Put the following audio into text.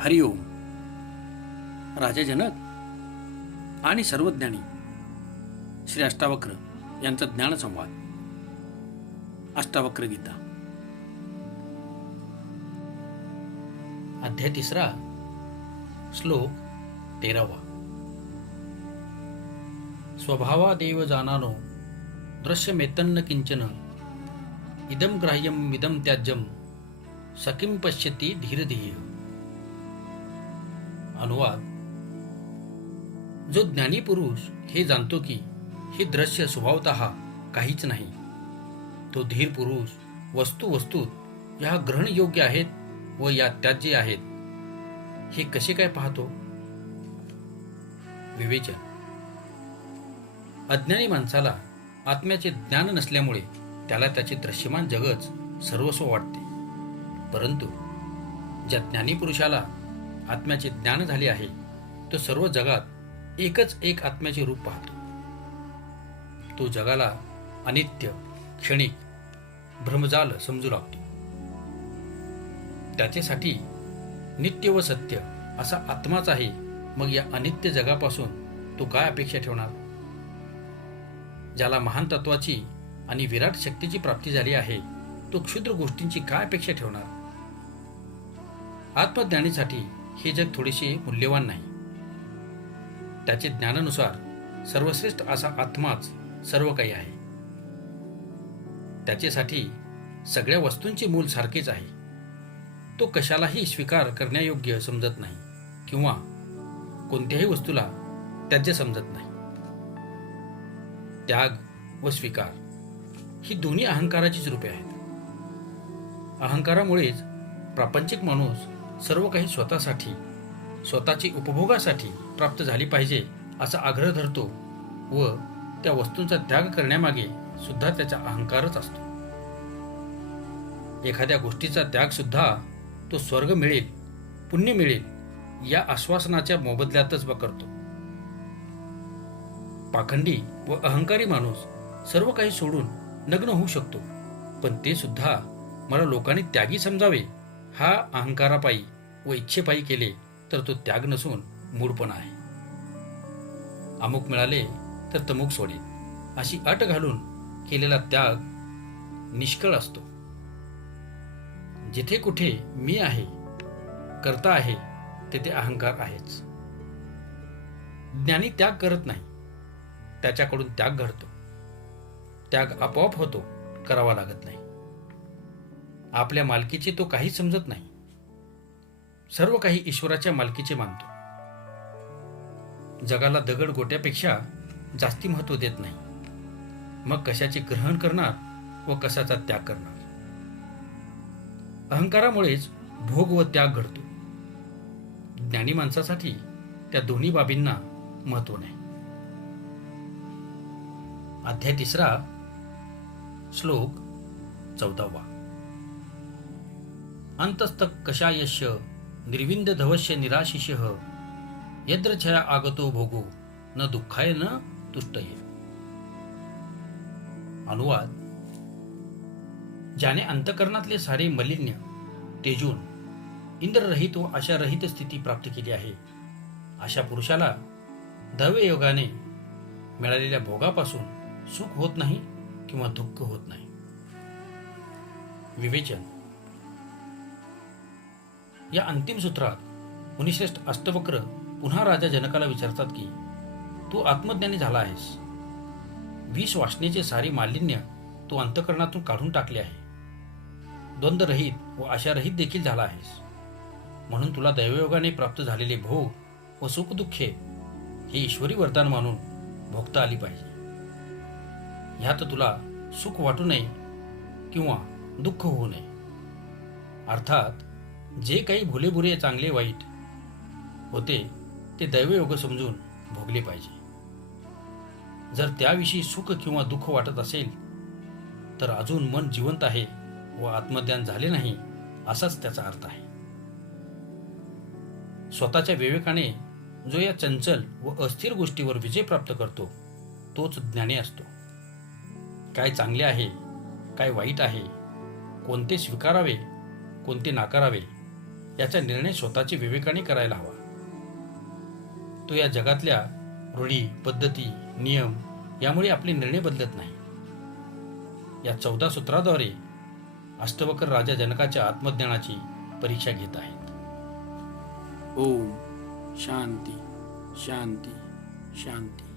हरिओम राजा जनक आणि सर्वज्ञानी श्री अष्टावक्र यांचा ज्ञानसंवाद. अष्टावक्र गीता. अध्याय तिसरा श्लोक तेरावा. स्वभावादेव जानानो दृश्यमेतन्न किंचन इदम ग्राह्यम इदम त्याज्यम सकिम पश्यती धीरधीय अनुवाद. जो ज्ञानी पुरुष हे जाणतो की हे दृश्य स्वभावतः काहीच नाही. तो धीर पुरुष वस्तू वस्तूत या ग्रहण योग्य आहेत व या त्याज्य आहेत. हे कसे काय पाहतो? विवेचन. अज्ञानी माणसाला आत्म्याचे ज्ञान नसल्यामुळे त्याला त्याचे दृश्यमान जगच सर्वस्व वाटते. परंतु ज्या ज्ञानी पुरुषाला आत्म्याचे ज्ञान झाले आहे तो सर्व जगात एकच एक आत्म्याचे रूप पाहतो. तो जगाला अनित्य क्षणिक भ्रमजाल समजू लागतो. त्याच्यासाठी नित्य व सत्य असा आत्माच आहे मग या अनित्य जगापासून तो काय अपेक्षा ठेवणार? ज्याला महान तत्वाची आणि विराट शक्तीची प्राप्ती झाली आहे तो क्षुद्र गोष्टींची काय अपेक्षा ठेवणार? आत्मज्ञानीसाठी हे जग थोडेसे मूल्यवान नाही. त्याचे ज्ञानानुसार सर्वश्रेष्ठ असा आत्माच सर्व काही आहे. त्याच्यासाठी सगळ्या वस्तूंचे मूल सारखेच आहे. तो कशालाही स्वीकार करण्यायोग्य समजत नाही किंवा कोणत्याही वस्तूला त्याज्य समजत नाही. त्याग व स्वीकार ही दोन्ही अहंकाराचीच रूपे आहेत. अहंकारामुळेच प्रापंचिक माणूस सर्व काही स्वतःसाठी स्वतःची उपभोगासाठी प्राप्त झाली पाहिजे असा आग्रह धरतो व त्या वस्तूंचा त्याग करण्यामागे सुद्धा त्याचा अहंकारच असतो. एखाद्या गोष्टीचा त्याग सुद्धा तो स्वर्ग मिळेल पुण्य मिळेल या आश्वासनाच्या मोबदल्यातच व करतो. पाखंडी व अहंकारी माणूस सर्व काही सोडून नग्न होऊ शकतो पण ते सुद्धा मला लोकांनी त्यागी समजावे. हा अहंकारापायी व इच्छेपायी केले तर तो त्याग नसून मूडपणा आहे. अमुक मिळाले तर तमुक सोडेल अशी अट घालून केलेला त्याग निष्कळ असतो. जिथे कुठे मी आहे करता आहे तेथे अहंकार आहेच. ज्ञानी त्याग करत नाही त्याच्याकडून त्याग घडतो. त्याग आपोआप होतो करावा लागत नाही. आपल्या मालकीचे तो काही समजत नाही. सर्व काही ईश्वराच्या मालकीचे मानतो. जगाला दगड गोट्यापेक्षा जास्ती महत्त्व देत नाही. मग कशाचे ग्रहण करणार व कशाचा त्याग करणार? अहंकारामुळेच भोग व त्याग घडतो. ज्ञानी माणसासाठी त्या दोन्ही बाबींना महत्त्व नाही. अध्याय तिसरा श्लोक चौदावा. अंतस्त कषायश निर्विंद धवश्य निराशिष यद्रछया आगतो भोगो न दुःखाय न तुष्टये अनुवाद ज्याने अंतकरणातले सारे मलिन्य तेजून इंद्ररहित व आशारहित स्थिती प्राप्त केली आहे अशा पुरुषाला दव्य योगाने मिळालेल्या भोगापासून सुख होत नाही किंवा दुःख होत नाही विवेचन या अंतिम सूत्रात मुनिश्रेष्ठ अष्टवक्र पुन्हा राजा जनकाला विचारतात की तू आत्मज्ञानी झाला आहेस. विष वासनेचे सारे मालिन्य तू अंतकरणातून काढून टाकले आहे. द्वंद्वरहित व आशारहित देखील झाला आहेस. म्हणून तुला दैवयोगाने प्राप्त झालेले भोग व सुखदुःखे हे ईश्वरी वरदान मानून भोगता आली पाहिजे. ह्यात तुला सुख वाटू नये किंवा दुःख होऊ नये. अर्थात जे काही भुलेभुरे चांगले वाईट होते ते दैवयोग समजून भोगले पाहिजे. जर त्याविषयी सुख किंवा दुःख वाटत असेल तर अजून मन जिवंत आहे व आत्मज्ञान झाले नाही असाच त्याचा अर्थ आहे. स्वतःच्या विवेकाने जो या चंचल व अस्थिर गोष्टीवर विजय प्राप्त करतो तोच ज्ञानी असतो. काय चांगले आहे काय वाईट आहे कोणते स्वीकारावे कोणते नाकारावे याचा निर्णय स्वतःची विवेकाने करायला हवा. तो या जगातल्या रूढी पद्धती नियम यामुळे आपले निर्णय बदलत नाही. या चौदा सूत्राद्वारे अष्टवक्र राजा जनकाच्या आत्मज्ञानाची परीक्षा घेत आहेत. ओम शांती शांती शांती.